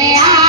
Amen.